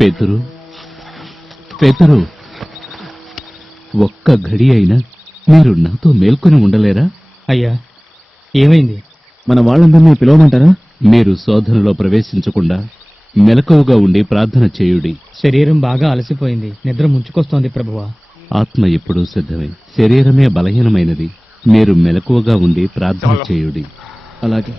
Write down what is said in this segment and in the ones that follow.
పేతురు, పేతురు, ఒక్క ఘడి అయినా మీరు నాతో మేల్కొని ఉండలేరా? అయ్యా, ఏమైంది? మన వాళ్ళందరినీ పిలవమంటారా? మీరు శోధనలో ప్రవేశించకుండా మెలకువగా ఉండి ప్రార్థన చేయుడి. శరీరం బాగా అలసిపోయింది, నిద్ర ముంచుకొస్తోంది ప్రభువా. ఆత్మ ఎప్పుడూ సిద్ధమే, శరీరమే బలహీనమైనది. మీరు మెలకువగా ఉండి ప్రార్థన చేయుడి. అలాగే.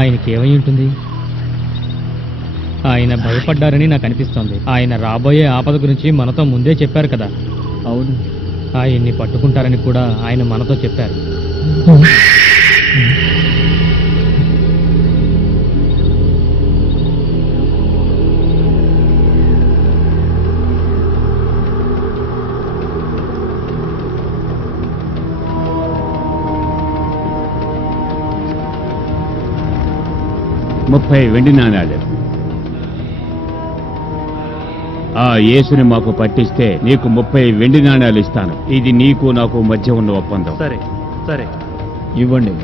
ఆయనకి ఏమై ఉంటుంది? ఆయన భయపడ్డారని నాకు అనిపిస్తోంది. ఆయన రాబోయే ఆపద గురించి మనతో ముందే చెప్పారు కదా. అవును, ఆయన్ని పట్టుకుంటారని కూడా ఆయన మనతో చెప్పారు. ముప్పై వెండి నాణాలు. ఆ యేసుని మాకు పట్టిస్తే నీకు 30 వెండి నాణాలు ఇస్తాను. ఇది నీకు నాకు మధ్య ఉన్న ఒప్పందం. సరే సరే, ఇవ్వండి.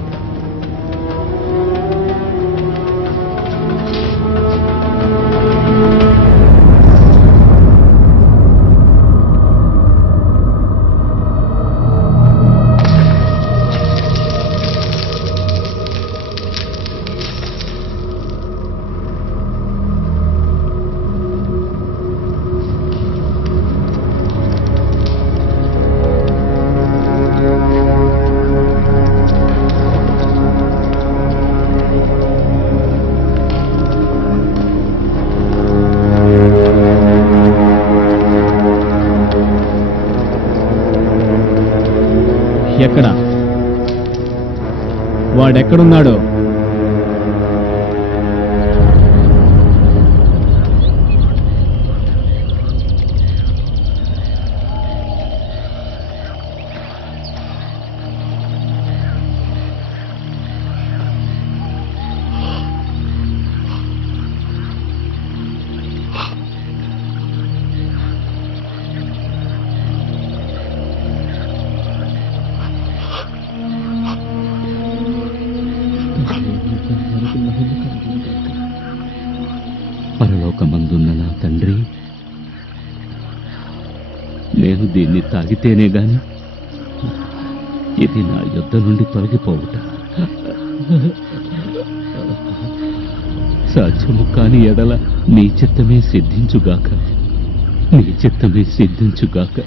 ఎక్కడ? వాడెక్కడున్నాడో? పరలోకమందున్న నా తండ్రి, నేను దీన్ని తాగితేనే గాని ఇది నా యొద్ద నుండి తొలగిపోవుట సాధ్యము కాని ఎడల నీ చిత్తమే సిద్ధించుగాక, నీ చిత్తమే సిద్ధించుగాక.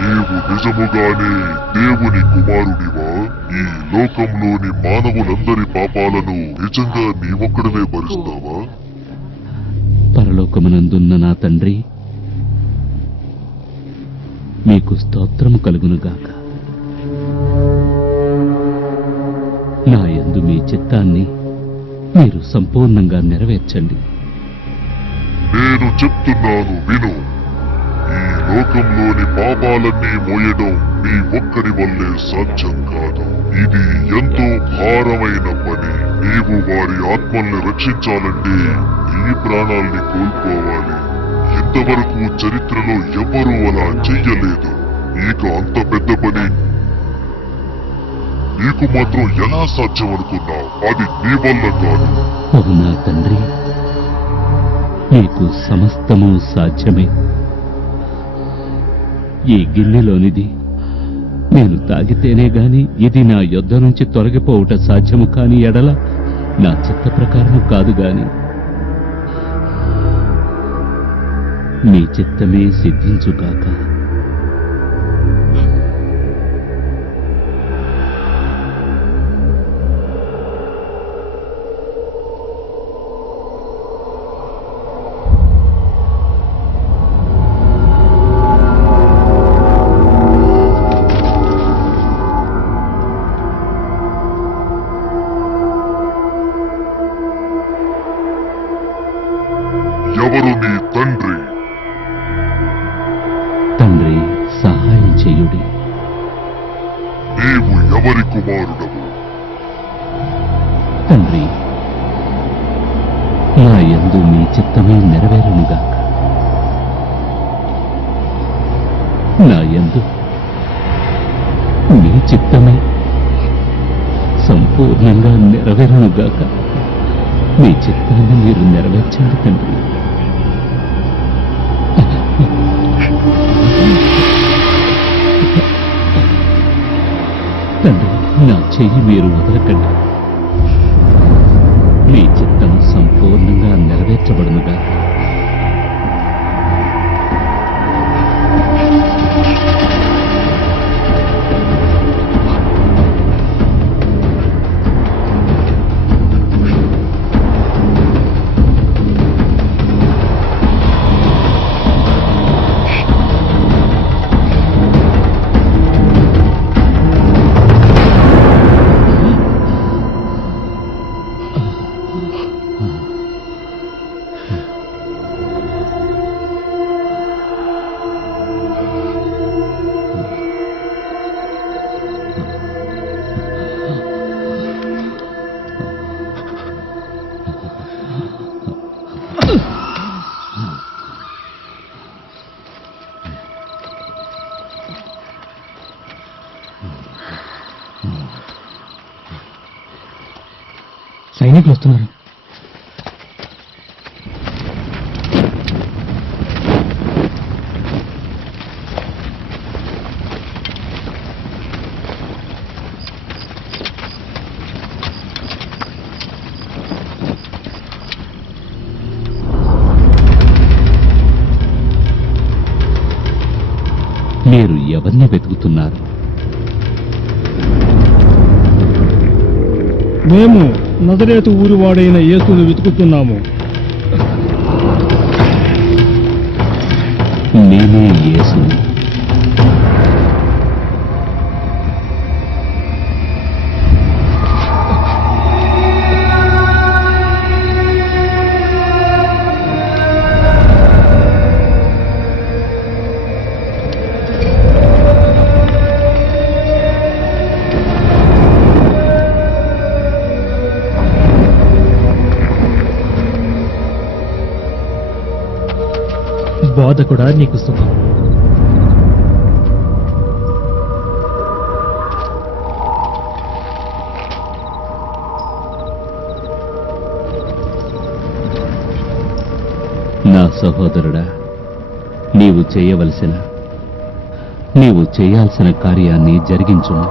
నీవు నిజముగానే దేవుని కుమారుడివా? ఈ లోకంలోని మానవులందరి పాపాలను నిజంగా నీవొక్కడవే భరిస్తావా? పరలోకమునందున్న నా తండ్రి, మీకు స్తోత్రము కలుగునుగాక. నా యందు మీ చిత్తాన్ని మీరు సంపూర్ణంగా నెరవేర్చండి. నేను చెప్తున్నాను విను. ఈ లోకంలోని పాపాలన్నీ మోయడం నీ ఒక్కడి వల్లే సాధ్యం కాదు. ఇది ఎంతో భారమైన పని. నీవు వారి ఆత్మల్ని రక్షించాలంటే నీ ప్రాణాల్ని కోల్పోవాలి. ఇంతవరకు చరిత్రలో ఎవరూ అలా చెయ్యలేదు. ఇక అంత పెద్ద పని నీకు మాత్రం ఎలా సాధ్యం అనుకున్నావు? అది నీ వల్ల కాదు. అవునా తండ్రి, మీకు సమస్తము సాధ్యమే. ఈ గిన్నెలోనిది నేను తాగితేనే గాని ఇది నా యొద్ద నుంచి తొలగిపోవుట సాధ్యము కాని ఎడల నా చిత్త ప్రకారము కాదు గాని మీ చిత్తమే సిద్ధించుగాక. ఎవరు నీ తండ్రి? తండ్రి సహాయం చెయ్యుడి. నీవు ఎవరి కుమారుడవు? తండ్రి, నా యందు మీ చిత్తమే నెరవేరునుగాక. నా యందు మీ చిత్తమే సంపూర్ణంగా నెరవేరునుగాక. మీ చిత్తాన్ని మీరు నెరవేర్చండి తండ్రి. తండ్రి, నా చెయ్యి మీరు వదలకండి. మీ చిత్తం సంపూర్ణంగా నెరవేర్చబడునుగా. సైనికులు వస్తున్నారు. మీరు ఎవరిని వెతుకుతున్నారు? మేము నజరేతు ఊరివాడైన యేసును వెతుకుతున్నాము. నేనే యేసుని. బోధకుడా, నీకు సుఖం. నా సహోదరుడా, నీవు చేయాల్సిన కార్యాన్ని జరిగించుము.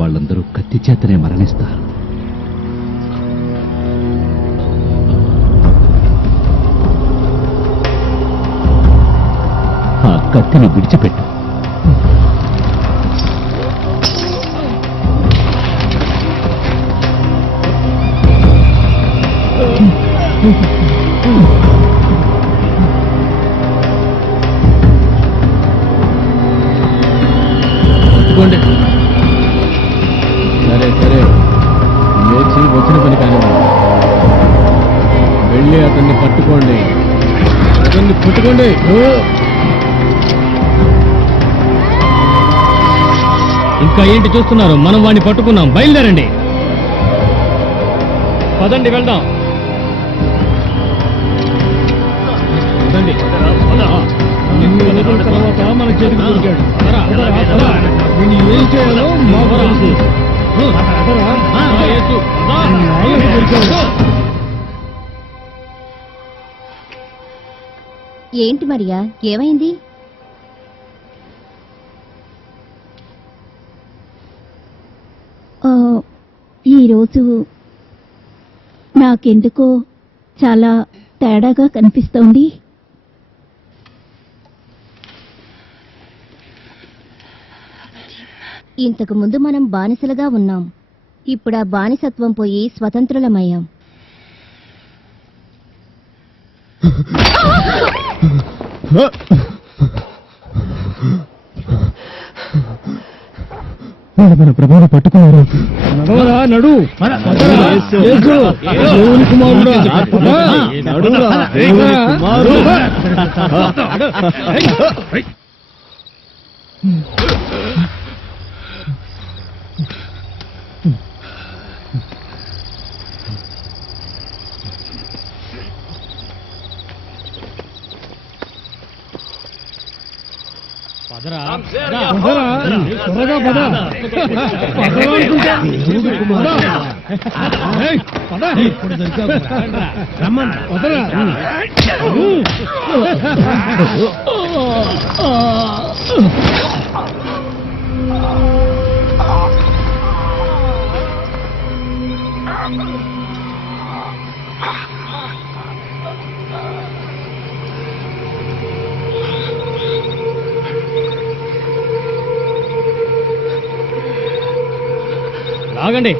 వాళ్ళందరూ కత్తి చేతనే మరణిస్తారు. ఆ కత్తిని విడిచిపెట్టు. పట్టుకోండి. సరే సరే, లేచి వచ్చిన పని కానివ్వండి. వెళ్ళి అతన్ని పట్టుకోండి. అతన్ని పట్టుకోండి. ఇంకా ఏంటి చూస్తున్నారు? మనం వాడిని పట్టుకున్నాం. బయలుదేరండి. పదండి, వెళ్దాం. పదండి. నిన్ను ఎదుర్కొన్న తర్వాత మన చేతికి దొరికాడు. నిన్ను ఏం చేయాలో మాకు తెలుసు. నాయకు దొరికాడు. ఏంటి మరియా, ఏమైంది? ఈరోజు నాకెందుకో చాలా తేడాగా కనిపిస్తోంది. ఇంతకు ముందు మనం బానిసలుగా ఉన్నాం. ఇప్పుడు ఆ బానిసత్వం పోయి స్వతంత్రులమయ్యాం. మన ప్రభావం పట్టుకున్నారు. నడవరా, నడు. యేసు, దేవుని కుమారుడా. నడురా, దేవుని కుమారుడా. పదరా, పదరా, త్వరగా పద. పదరా అనుకుంటా. దేవుని కుమారుడా. ఏయ్, పద. ఇప్పుడు దొరికావు. రమ్మన్. పదరా. లాగండి,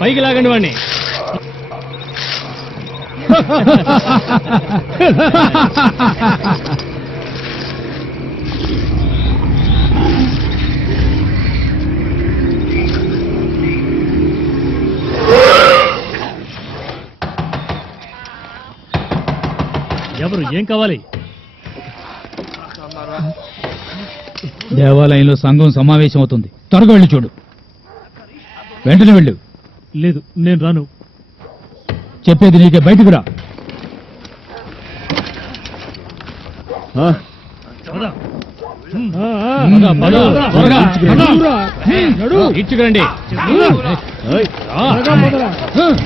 పైకి లాగండి వాడిని. ఎవరు, ఏం కావాలి? దేవాలయంలో సంఘం సమావేశం అవుతుంది. త్వరగా వెళ్ళి చూడు. వెంటనే వెళ్ళు. లేదు, నేను రాను. చెప్పేది నీకే, బయటకు రా. ఇచ్చుకురండి.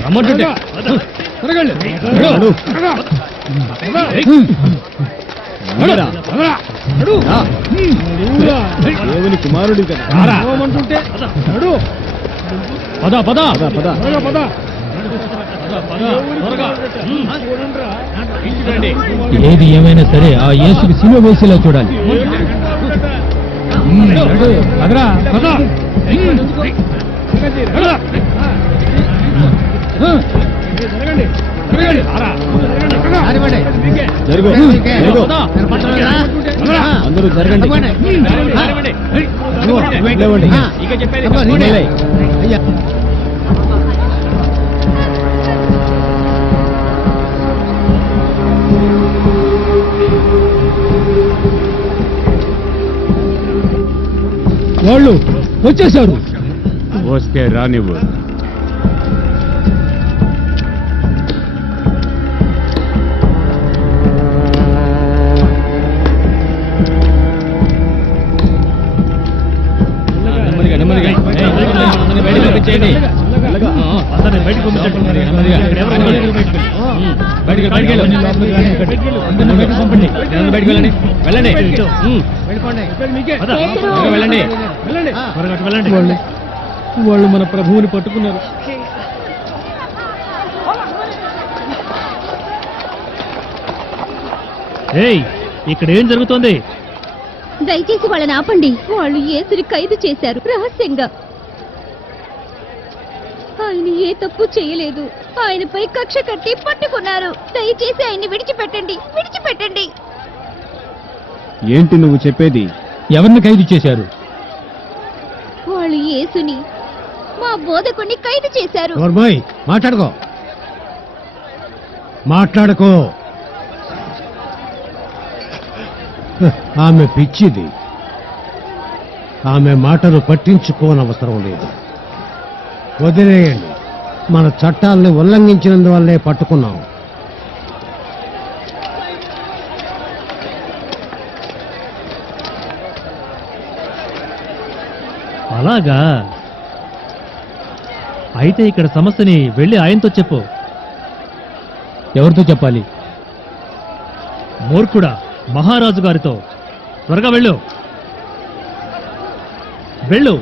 రమ్మంటుంటే దేవుని కుమారుడి అంటుంటే నడు. పద పద పద పద. ఏది ఏమైనా సరే ఆ యేసుకి సిలువ వేసేలా చూడాలి. నడు, పదరా, పద. అందరూ జరగండి. ఇక చెప్పేది వాళ్ళు వచ్చేశారు. వస్తే రానివ్వు. వెళ్ళండి. వాళ్ళు మన ప్రభువుని పట్టుకున్నారు. ఏయ్, ఇక్కడ ఏం జరుగుతోంది? దయచేసి వాళ్ళని ఆపండి. వాళ్ళు యేసుని ఖైదు చేశారు రహస్యంగా. ఆయన ఏ తప్పు చేయలేదు. ఆయనపై కక్ష కట్టి పట్టుకున్నారు. దయచేసి ఆయన్ని విడిచిపెట్టండి, విడిచిపెట్టండి. ఏంటి నువ్వు చెప్పేది? ఎవరిని ఖైదు చేశారు? వాళ్ళు యేసుని, మా బోధకుణ్ణి ఖైదు చేశారు. నోర్మోయ్, మాట్లాడకో. ఆమె పిచ్చిది. ఆమె మాటలు పట్టించుకోనవసరం లేదు. వదిలేయండి. మన చట్టాల్ని ఉల్లంఘించినందువల్లే పట్టుకున్నాం. అలాగా? అయితే ఇక్కడ సమస్యని వెళ్ళి ఆయనతో చెప్పు. ఎవరితో చెప్పాలి? మూర్ఖుడా, మహారాజు గారితో. త్వరగా వెళ్ళు, వెళ్ళు.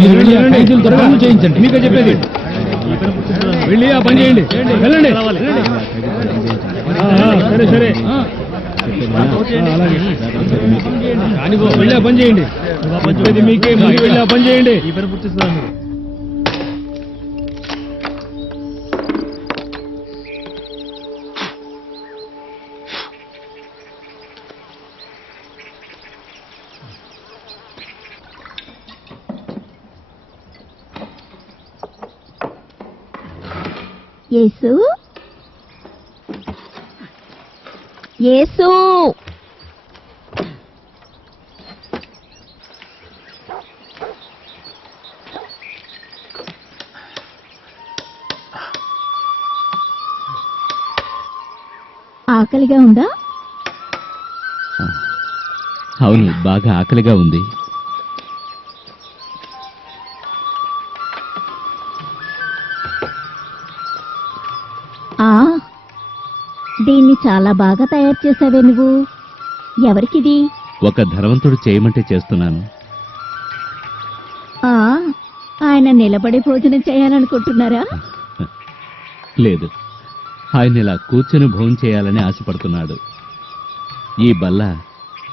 మీరు వెళ్ళి ఆ ఖైదీలతో పనులు చేయించండి. మీకే చెప్పేది. వెళ్ళి ఆ పని చేయండి. వెళ్ళండి. సరే సరే, అలాగే. కానిగో, వెళ్ళి ఆ పని చేయండి. చెప్పేది మీకే, మీరు వెళ్ళి ఆ పని చేయండి. ఈ పని పూర్తి చేస్తారా మీరు? యేసు, యేసు, ఆకలిగా ఉందా? అవును, బాగా ఆకలిగా ఉంది. దీన్ని చాలా బాగా తయారు చేసావే నువ్వు. ఎవరికిది? ఒక ధనవంతుడు చేయమంటే చేస్తున్నాను. ఆయన నిలబడి భోజనం చేయాలనుకుంటున్నారా? లేదు, ఆయన ఇలా కూర్చొని భోజనం చేయాలని ఆశపడుతున్నాడు. ఈ బల్ల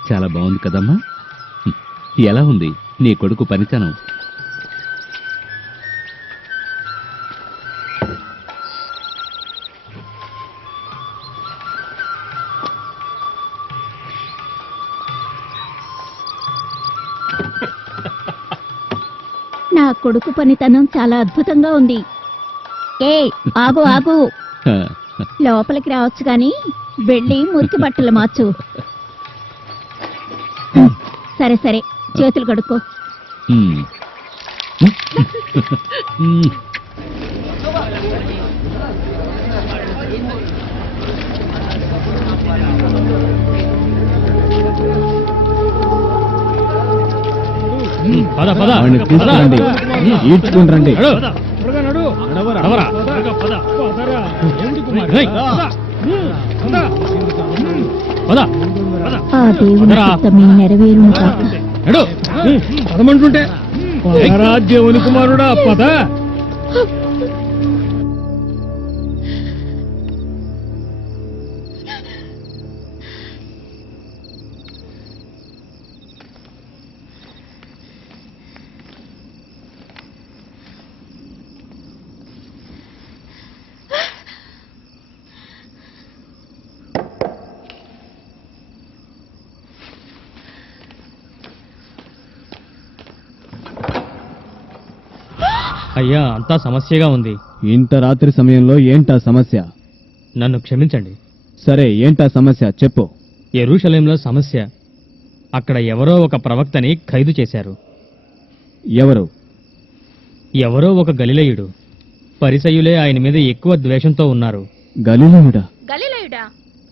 చాలా బాగుంది కదమ్మా. ఎలా ఉంది నీ కొడుకు పనితనం? నా కొడుకు పనితనం చాలా అద్భుతంగా ఉంది. ఆగు ఆగు, లోపలికి రావచ్చు గాని వెళ్ళి మురికి బట్టలు మార్చు. సరే సరే, చేతులు కడుక్కో. పద పద, వాడిని తీసుకురండి, ఈడ్చుకుని రండి. త్వరగా నడు. నడవరా. పద. ఏయ్, పద. ఆ దేవుని చిత్తమే నెరవేరును కాక. నడు. పదమంటుంటే దేవుని కుమారుడా, పద. అయ్యా, అంతా సమస్యగా ఉంది. ఇంత రాత్రి సమయంలో ఏంటా సమస్య? నన్ను క్షమించండి. సరే, ఏంటా సమస్య చెప్పు. యెరూషలేంలో సమస్య. అక్కడ ఎవరో ఒక ప్రవక్తని ఖైదు చేశారు. ఎవరు? ఎవరో ఒక గలిలయుడు. పరిసయ్యులే ఆయన మీద ఎక్కువ ద్వేషంతో ఉన్నారు. గలిలయుడా? గలిలయుడా?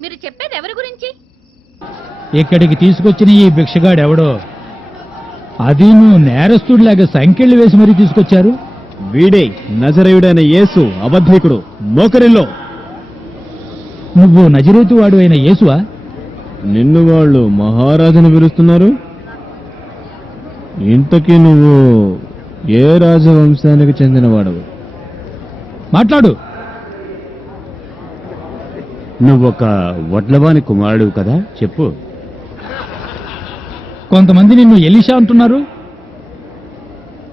మీరు చెప్పేది ఎవరి గురించి? ఇక్కడికి తీసుకొచ్చిన ఈ భిక్షగాడెవడో? అది నువ్వు నేరస్తుడిలాగా సంకెళ్ళు వేసి మరీ తీసుకొచ్చారు. వీడే నజరేయుడైన యేసు, అబద్ధికుడు. మోకరిల్లో నువ్వు నజరేతు వాడు అయిన యేసువా? నిన్ను వాళ్ళు మహారాజును పిలుస్తున్నారు. ఇంతకీ నువ్వు ఏ రాజవంశానికి చెందినవాడవు? మాట్లాడు. నువ్వొక వడ్లవాని కుమారుడు కదా, చెప్పు. కొంతమంది నిన్ను ఎలీషా అంటున్నారు,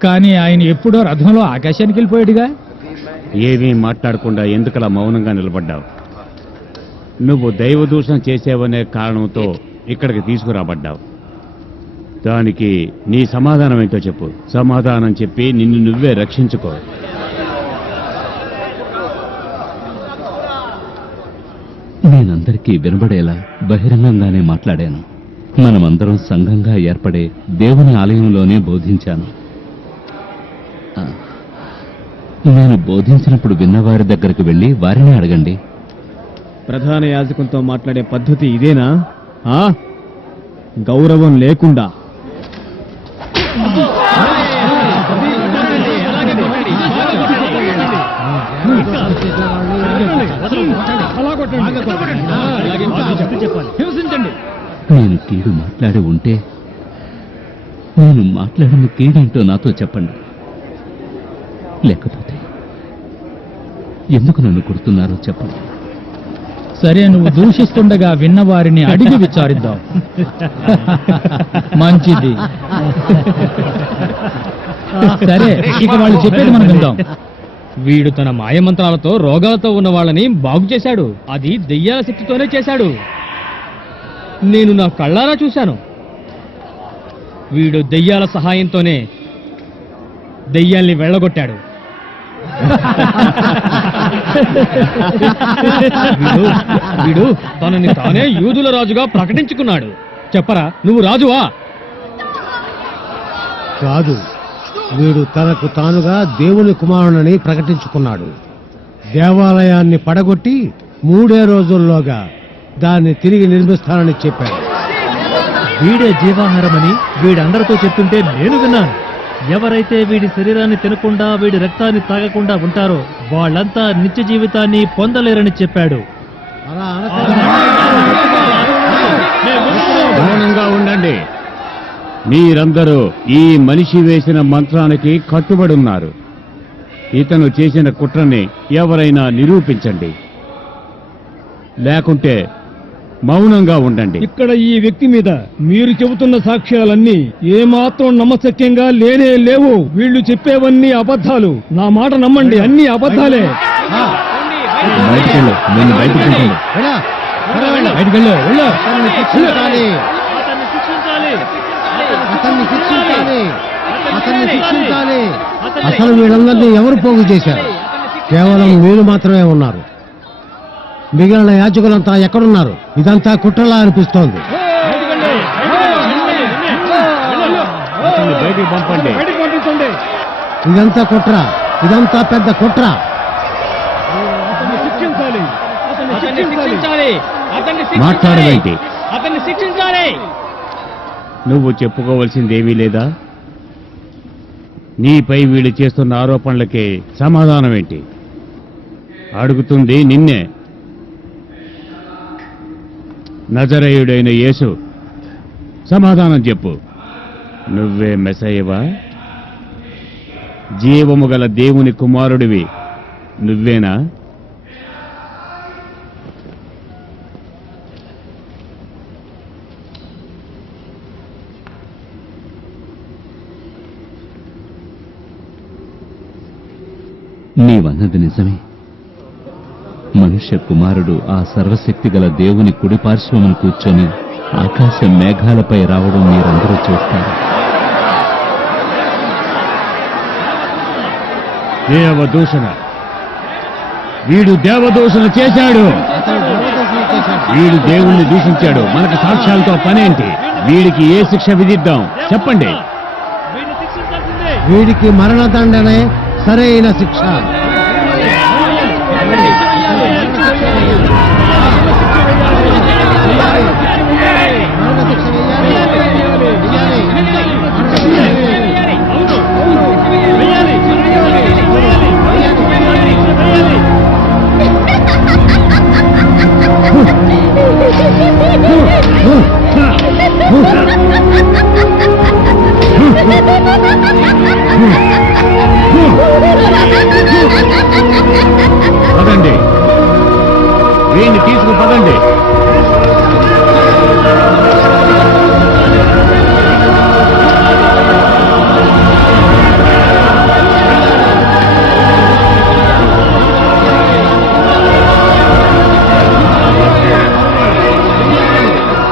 కానీ ఆయన ఎప్పుడో రథంలో ఆకాశానికి వెళ్ళిపోయాడుగా. ఏమీ మాట్లాడకుండా ఎందుకలా మౌనంగా నిలబడ్డావు? నువ్వు దైవదూషణ చేసేవనే కారణంతో ఇక్కడికి తీసుకురాబడ్డావు. దానికి నీ సమాధానం ఏంటో చెప్పు. సమాధానం చెప్పి నిన్ను నువ్వే రక్షించుకో. నేనందరికీ వినబడేలా బహిరంగంగానే మాట్లాడాను. మనమందరం సంఘంగా ఏర్పడే దేవుని ఆలయంలోనే బోధించాను. నేను బోధించినప్పుడు విన్నవారి దగ్గరకు వెళ్లి వారిని అడగండి. ప్రధాన యాజకునితో మాట్లాడే పద్ధతి ఇదేనా? గౌరవం లేకుండా. హింసించండి. నేను కీడు మాట్లాడి ఉంటే నేను మాట్లాడిన కీడేంటో నాతో చెప్పండి. లేకపోతే ఎందుకు నన్ను కొడుతున్నారో చెప్పండి. సరే, నువ్వు దూషిస్తుండగా విన్నవారిని అడిగి విచారిద్దాం. మంచిది. సరే, ఇక వాళ్ళు చెప్పేది మనం విందాం. వీడు తన మాయమంత్రాలతో రోగాలతో ఉన్న వాళ్ళని బాగు చేశాడు. అది దెయ్యాల శక్తితోనే చేశాడు. నేను నా కళ్ళారా చూశాను. వీడు దెయ్యాల సహాయంతోనే దెయ్యాల్ని వెళ్ళగొట్టాడు. వీడు తనని తానే యూదుల రాజుగా ప్రకటించుకున్నాడు. చెప్పరా, నువ్వు రాజువా? కాదు, వీడు తనకు తానుగా దేవుని కుమారునని ప్రకటించుకున్నాడు. దేవాలయాన్ని పడగొట్టి 3 రోజుల్లోగా దాన్ని తిరిగి నిర్మిస్తానని చెప్పాడు. వీడే జీవాహారమని వీడందరితో చెప్తుంటే నేను విన్నాను. ఎవరైతే వీడి శరీరాన్ని తినకుండా వీడి రక్తాన్ని తాగకుండా ఉంటారో వాళ్ళంతా నిత్య జీవితాన్ని పొందలేరని చెప్పాడు. అలా మౌనంగా ఉండండి. మీరందరూ ఈ మనిషి వేసిన మంత్రానికి కట్టుబడి ఉన్నారు. ఇతను చేసిన కుట్రని ఎవరైనా నిరూపించండి, లేకుంటే మౌనంగా ఉండండి. ఇక్కడ ఈ వ్యక్తి మీద మీరు చెబుతున్న సాక్ష్యాలన్నీ ఏమాత్రం నమ్మశక్యంగా లేనే లేవు. వీళ్ళు చెప్పేవన్నీ అబద్ధాలు. నా మాట నమ్మండి, అన్ని అబద్ధాలే. బయటికెళ్ళు, నేను బయటికి బయటికెళ్ళు, వెళ్ళు. అసలు వీళ్ళందరినీ ఎవరు పోగు చేశారు? కేవలం వీళ్ళు మాత్రమే ఉన్నారు. మిగిలిన యాజకులంతా ఎక్కడున్నారు? ఇదంతా కుట్రలా అనిపిస్తోంది. అతన్ని బయటికి పంపండి. ఇదంతా కుట్ర, ఇదంతా పెద్ద కుట్ర. మాట్లాడవేంటి? అతన్ని శిక్షించాలి. నువ్వు చెప్పుకోవలసిందేమీ లేదా? నీపై వీళ్ళు చేస్తున్న ఆరోపణలకి సమాధానం ఏంటి? అడుగుతుంది నిన్నే. నజరేయుడైన యేసు, సమాధానం చెప్పు. నువ్వే మెస్సయ్యవా? జీవము గల దేవుని కుమారుడివి నువ్వేనా? నీవన్నది నిజమే. మనుష్య కుమారుడు ఆ సర్వశక్తి గల దేవుని కుడి పార్శ్వమును కూర్చొని ఆకాశ మేఘాలపై రావడం మీరందరూ చూస్తారు. దేవదూషణ. వీడు దేవదూషణ చేశాడు. వీడు దేవుణ్ణి దూషించాడు. మనకు సాక్ష్యాలతో పనేంటి? వీడికి ఏ శిక్ష విధిద్దాం చెప్పండి. వీడికి మరణదండనే సరైన శిక్ష. పదండి, వీడిని తీసుకు పదండి.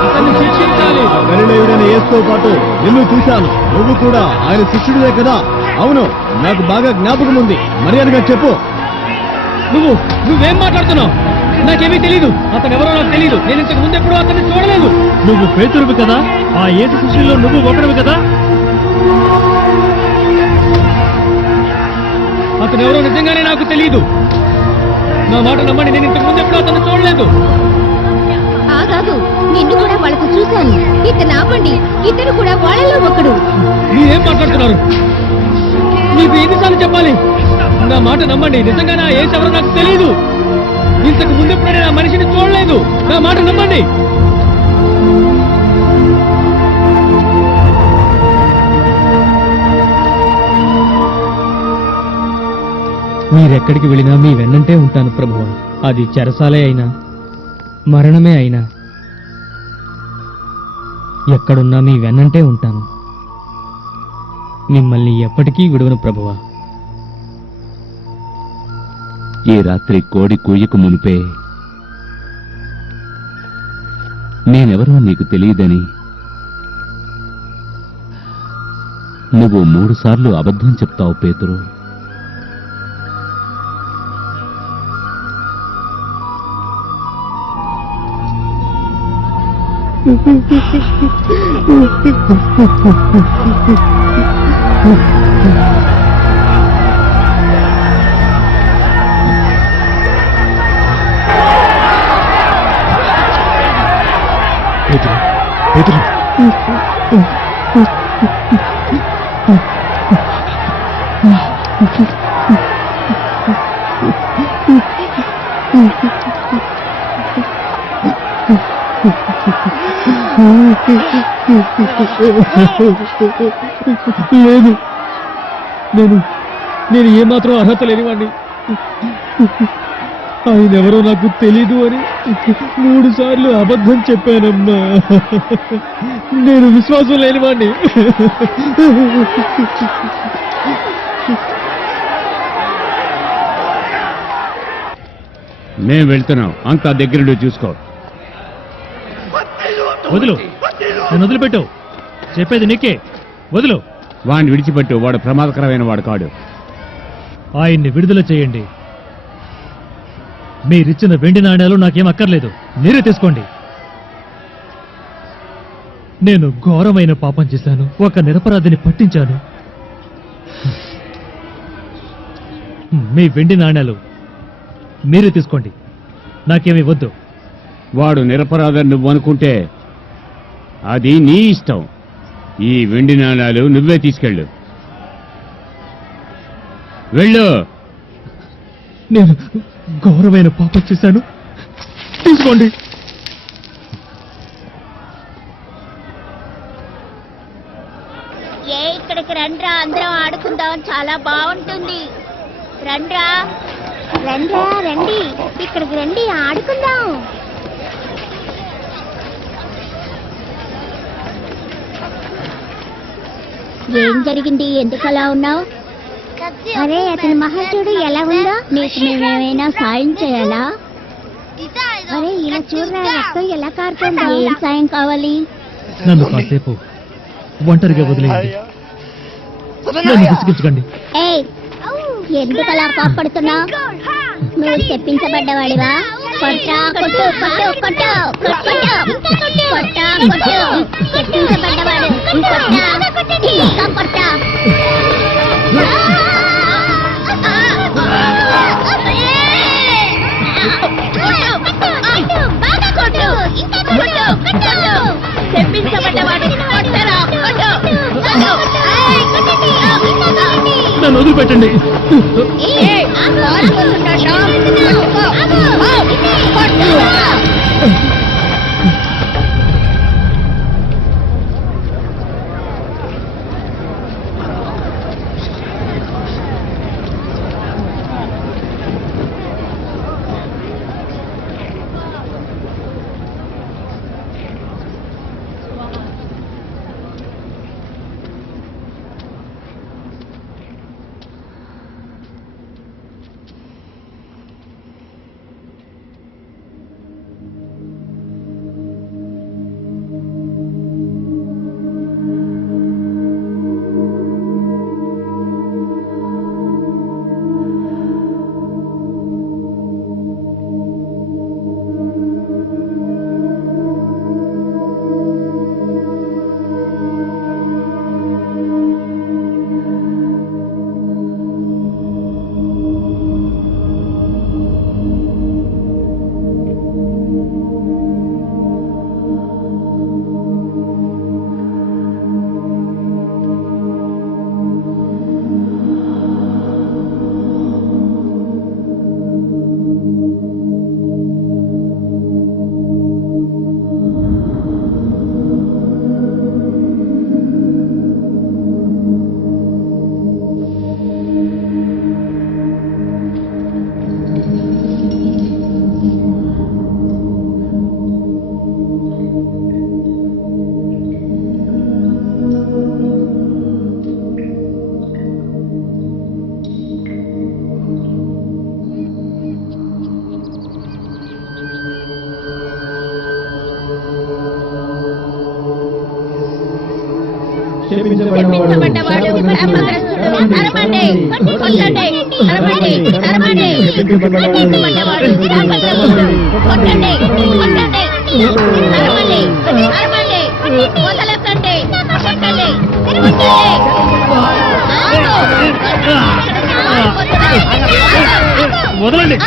అతన్ని శిక్షించాలి. గలిలయుడైన యేసుతో పాటు నిన్ను చూశాను. నువ్వు కూడా ఆయన శిష్యుడివే కదా? అవును, నాకు బాగా జ్ఞాపకం ఉంది. మర్యాదగా చెప్పు. నువ్వేం మాట్లాడుతున్నావు? నాకేమీ తెలీదు. అతను ఎవరో నాకు తెలీదు. నేను ఇంతకు ముందు ఎప్పుడూ అతన్ని చూడలేదు. నువ్వు పేతురువి కదా? ఆ యేసు శిష్యుల్లో నువ్వు ఒకరివి కదా? అతను ఎవరో నిజంగానే నాకు తెలీదు. నా మాట నమ్మండి, నేను ఇంతకు ముందు ఎప్పుడూ అతన్ని చూడలేదు. ఆగాగు, నిన్ను కూడా వాళ్ళకు చూశాను. ఇతను ఆపండి, ఇతను కూడా వాళ్ళలో ఒకడు. మీరేం మాట్లాడుతున్నారు? మీకు ఎన్నిసార్లు చెప్పాలి? నా మాట నమ్మండి, నిజంగానే ఆ యేసు ఎవరో నాకు తెలీదు. ఇంతకు ముందు ఎప్పుడూ నేను ఆ మనిషిని చూడలేదు. నా మాట నమ్మండి. మీరెక్కడికి వెళ్ళినా మీ వెన్నంటే ఉంటాను ప్రభువా. అది చెరసాలే అయినా, మరణమే అయినా, ఎక్కడున్నా మీ వెన్నంటే ఉంటాను. మిమ్మల్ని ఎప్పటికీ విడువను ప్రభువా. ఈ రాత్రి కోడి కూయకు మునిపే నేనెవరో నీకు తెలియదని నువ్వు 3 సార్లు అబద్ధం చెప్తావు పేతురు. లేదు, నేను ఏమాత్రం అర్హత లేనివాడిని. ఆయన ఎవరో నాకు తెలీదు అని 3 సార్లు అబద్ధం చెప్పానమ్మా. నేను విశ్వాసం లేనివాడిని. మేము వెళ్తున్నాం, అంతా దగ్గరుండి చూసుకో. వదులు, నన్ను వదిలిపెట్టు. చెప్పేది నీకే. వదులు. వాడిని విడిచిపెట్టు, వాడు ప్రమాదకరమైన వాడు కాడు. ఆయన్ని విడుదల చేయండి. మీరిచ్చిన వెండి నాణ్యాలు నాకేం అక్కర్లేదు, మీరే తీసుకోండి. నేను ఘోరమైన పాపం చేశాను, ఒక నిరపరాధిని పట్టించాను. మీ వెండి నాణ్యాలు మీరే తీసుకోండి, నాకేమీ వద్దు. వాడు నిరపరాధని నువ్వు అనుకుంటే అది నీ ఇష్టం. ఈ వెండి నాణాలు నువ్వే తీసుకెళ్ళు. వెళ్ళు. నేను ఘోరమైన పాపం చేశాను, తీసుకోండి. ఇక్కడికి రండ్రా, అందరం ఆడుకుందాం. చాలా బాగుంటుంది. రండ్రా రండి, ఇక్కడికి రండి, ఆడుకుందాం. ఏం జరిగింది? ఎందుకు అలా ఉన్నావు? అరే, అతని మహల్ చూడు ఎలా ఉందో. నీకు మేమేమైనా సాయం చేయాలా? అరే, ఇలా చూడరా, రక్తం ఎలా కారుతుందో. ఏం సాయం కావాలి? నన్ను కాసేపు ఒంటరిగా వదిలేయండి, నన్ను విసిగించకండి. ఏయ్, ఎందుకు అలా కోప్పడుతున్నా? నువ్వు చెప్పించబడ్డవాడివా? కొట్టా కొట్టు కొట్టు కొట్టు కొట్టు కొట్టా కొట్టు. చెప్పించబడ్డవాడు. కొట్టా ఇంకా కొట్టా. బాగా కొట్టు, ఇంకా కొట్టు, చెప్పించబడ్డవాడు. కొట్టరా, కొట్టు. నన్ను వదిలిపెట్టండి. శపించబడ్డవాడు శాపగ్రస్తుడు. అరమండి, కొట్టండి, అరమండి, అరమండి. శపించబడ్డవాడు శాపగ్రస్తుడు. కొట్టండి, కొట్టండి, అరమండి, అరమండి. వదలకండి, కొట్టండి, కొట్టండి. వదలండి.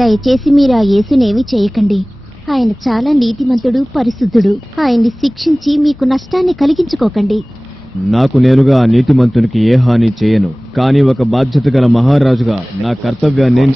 దయచేసి మీరు ఆ యేసునేమీ చేయకండి. ఆయన చాలా నీతిమంతుడు, పరిశుద్ధుడు. ఆయన్ని శిక్షించి మీకు నష్టాన్ని కలిగించుకోకండి. నాకు నేనుగా ఆ నీతిమంతునికి ఏ హాని చేయను, కానీ ఒక బాధ్యత గల మహారాజుగా నా కర్తవ్యాన్ని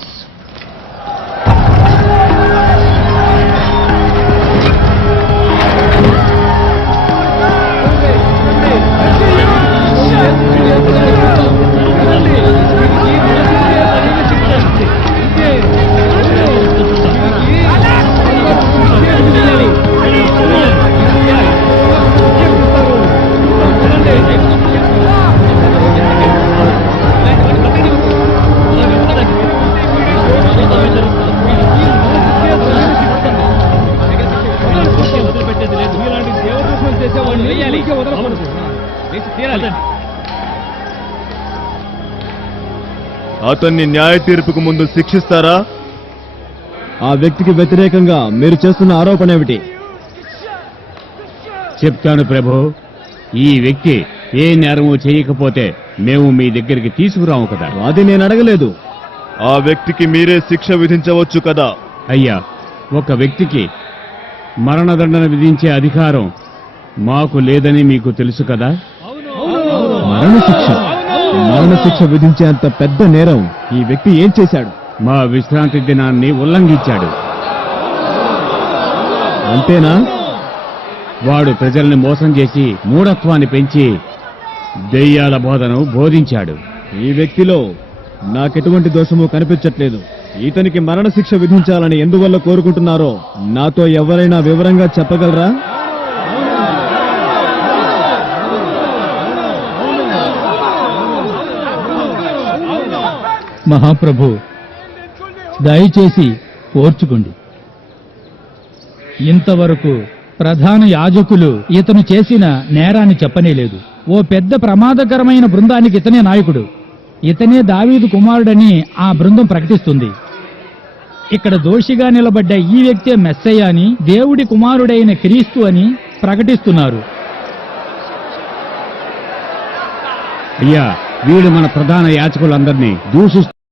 అతన్ని న్యాయ తీర్పుకు ముందు శిక్షిస్తారా? ఆ వ్యక్తికి వ్యతిరేకంగా మీరు చేస్తున్న ఆరోపణ ఏమిటి? చెప్తాను ప్రభు. ఈ వ్యక్తి ఏ నేరము చేయకపోతే మేము మీ దగ్గరికి తీసుకురాము కదా. అది నేను అడగలేదు. ఆ వ్యక్తికి మీరే శిక్ష విధించవచ్చు కదా. అయ్యా, ఒక వ్యక్తికి మరణదండన విధించే అధికారం మాకు లేదని మీకు తెలుసు కదా. మరణశిక్ష విధించే అంత పెద్ద నేరం ఈ వ్యక్తి ఏం చేశాడు? మా విశ్రాంతి దినాన్ని ఉల్లంఘించాడు. అంతేనా? వాడు ప్రజల్ని మోసం చేసి మూఢత్వాన్ని పెంచి దెయ్యాల బోధను బోధించాడు. ఈ వ్యక్తిలో నాకెటువంటి దోషము కనిపించట్లేదు. ఇతనికి మరణశిక్ష విధించాలని ఎందువల్ల కోరుకుంటున్నారో నాతో ఎవరైనా వివరంగా చెప్పగలరా? మహాప్రభు, దయచేసి ఓర్చుకోండి. ఇంతవరకు ప్రధాన యాజకులు ఇతను చేసిన నేరాన్ని చెప్పనేలేదు. ఓ పెద్ద ప్రమాదకరమైన బృందానికి ఇతనే నాయకుడు. ఇతనే దావీదు కుమారుడని ఆ బృందం ప్రకటిస్తుంది. ఇక్కడ దోషిగా నిలబడ్డ ఈ వ్యక్తే మెస్సయ్య అని, దేవుడి కుమారుడైన క్రీస్తు అని ప్రకటిస్తున్నారు. అయ్యా, వీడు మన ప్రధాన యాజకులందరినీ దూషిస్తూ